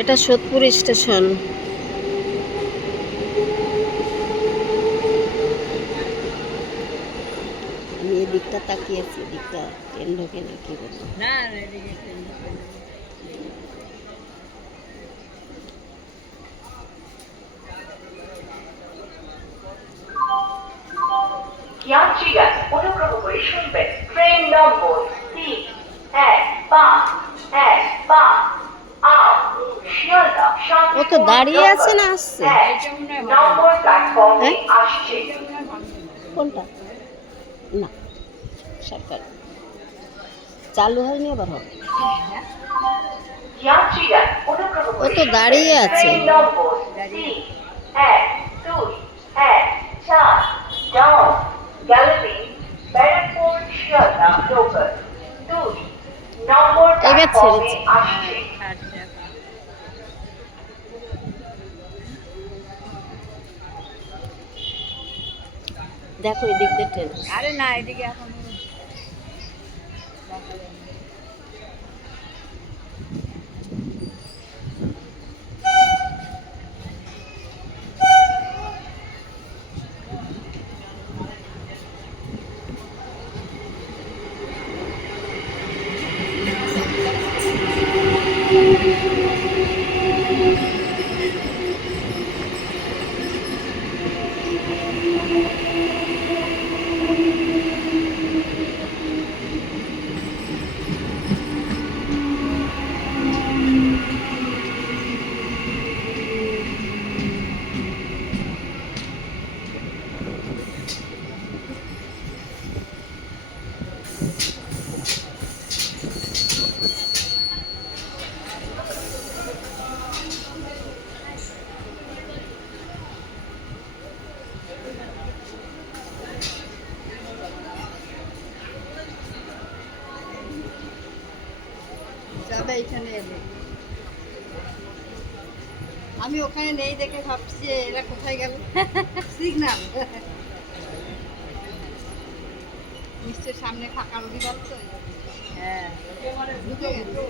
এটা সোদপুর স্টেশন। আমি এদিকটা তাকিয়েছি, এদিকটা ট্রেন ঢোকে না কি বলবো। যাত্রীগণ অনুগ্রহ করে শুনবেন, ট্রেন নম্বর 31515 শিয়ালদা ও তো দাঁড়িয়ে আছে না আসছে? নম্বর প্ল্যাটফর্মে আসছে। কোনটা? না, সরকার চালু হয়নি, আবার হবে। যাত্রীগণ অনুগ্রহ ও করে তো দাঁড়িয়ে শুনবেন, আছে। ট্রেন নম্বর 31214 down gallery Barrackpore Sealdah local 2 নম্বর এবার প্ল্যাটফর্মে ছেড়েছে। আসছে। দেখো এদিক দিয়ে ট্রেন আসছে। আরে না, এদিকে এখন যাবে এখানে এলে। আমি ওখানে নেই দেখে ভাবছি যে এরা কোথায় গেল। সিগন্যাল নিশ্চয় সামনে ফাঁকা রবিবার তো। হ্যাঁ, ঢুকে গেছে।